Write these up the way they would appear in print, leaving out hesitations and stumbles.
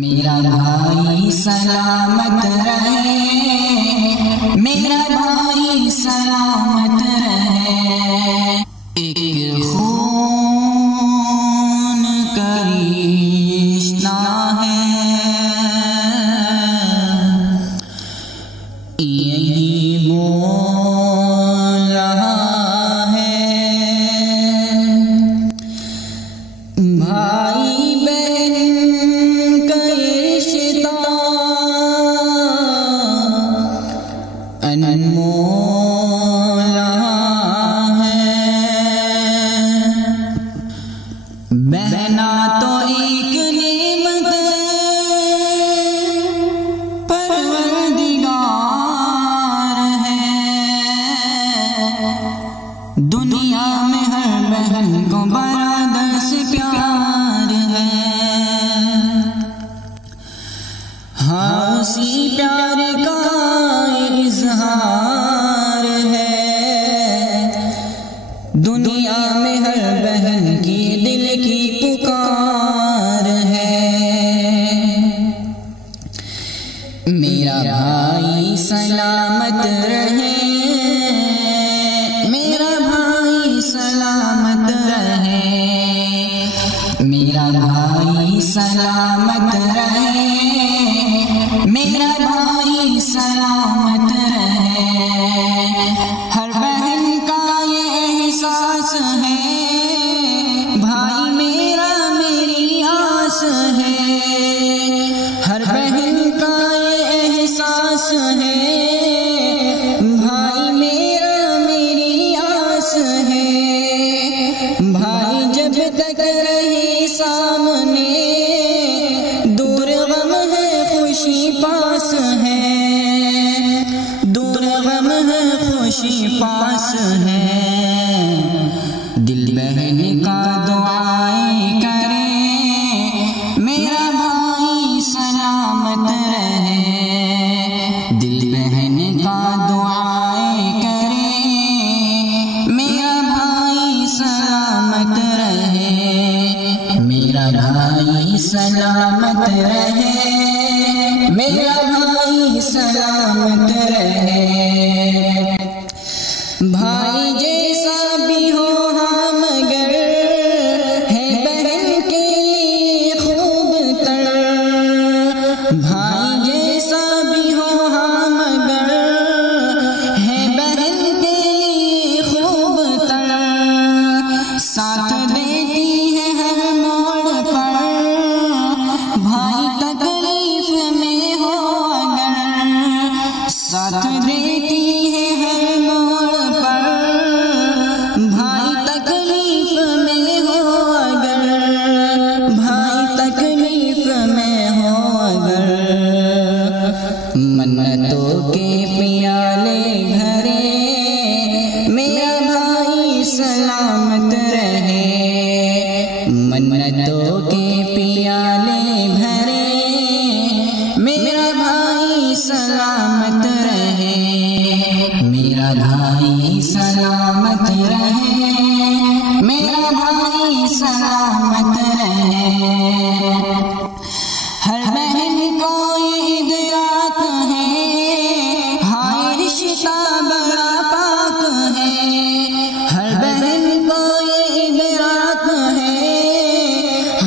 میرا بھائی سلامت رہے، میرا بھائی سلامت رہے، ایک خون کا رشتہ ہے، یہی بول رہا ہے، بھائی بہن کا رشتہ انمول ہے، بہنا تو ایک نعمت پروردگار ہے، دنیا میں ہر بہن کو برادر سے پیار ہے، ہاں اسی پیار کا اظہار ہے، دنیا میں ہر بہن کی دل کی پکار ہے، میرا بھائی سلامت رہے، میرا بھائی سلامت رہے، میرا بھائی سلامت رہے، میرا بھائی سلامت رہے، ہر بہن کا یہ احساس ہے، بھائی میرا میری آس ہے، ہر بہن کا یہ احساس ہے، بھائی میرا میری آس ہے، بھائی جب تک رہی سامنے، دور غم ہے خوشی پاس ہے، دور غم ہے خوشی پاس ہے، دل بہن کا دعائیں کرے، میرا بھائی سلامت رہے، دل بہن کا دعائیں کرے، میرا بھائی سلامت رہے، میرا بھائی سلامت رہے، میرا بھائی سلامت رہے، بھائی جیسا بھی ہو ہاں مگر ہے بہن کے لیے خوب تر، بھائی جیسا بھی ہو ہاں مگر ہے بہن کے لیے خوب تر، ساتھ دیتی ہے ہر موڑ پر، بھائی تکلیف میں ہو اگر، ساتھ دیتی ہے ہر موڑ پر، بھائی تکلیف میں ہو اگر، بھائی تکلیف میں ہو اگر، منتوں کے پیالے بھرے، میرا بھائی سلامت رہے، منتوں کے پیالے بھرے، میرا بھائی سلامت رہے، میرا بھائی سلامت رہے، میرا بھائی سلامت رہے، ہر بہن کو یہ ادراک ہے، ہائے رشتہ بڑا پاک ہے، ہر بہن کو یہ ادراک ہے،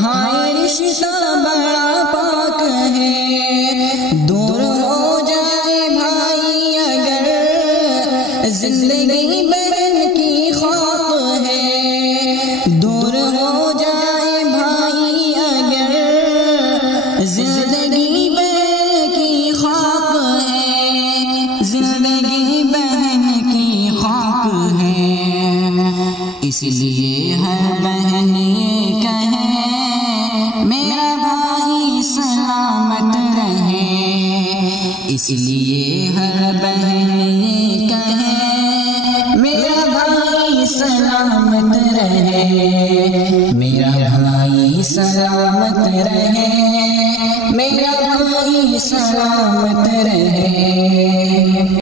ہائے رشتہ بڑا پاک ہے، دور ہو جائے بھائی اگر، زندگی بہن کی خاک ہے، دور ہو جائے بھائی اگر، زندگی بہن کی خاک ہے، زندگی بہن کی خاک ہے، اس لیے ہر بہن یہ کہے، میرا بھائی سلامت رہے، اس لیے ہر بہن یہ کہے، میرا بھائی سلامت رہے، میرا بھائی سلامت رہے، میرا بھائی سلامت